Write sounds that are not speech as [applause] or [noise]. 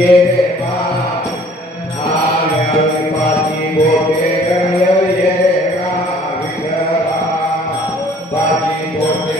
ये [laughs]